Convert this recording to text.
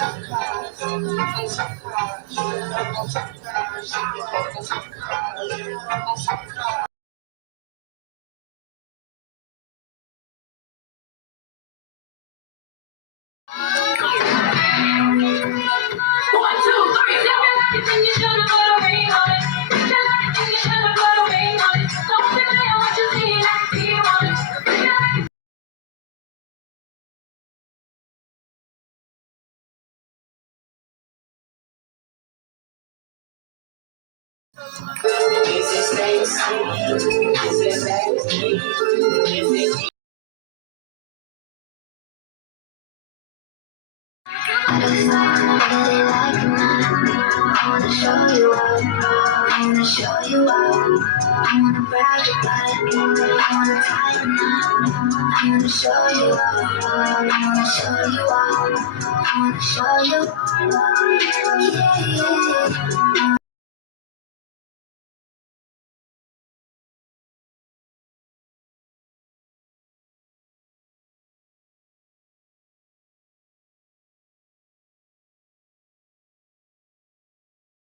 I wanna show you up. I wanna show you up. I wanna brag about it. I wanna tie you up. I wanna show you up. I wanna show you up. I wanna show you up. Yeah, yeah.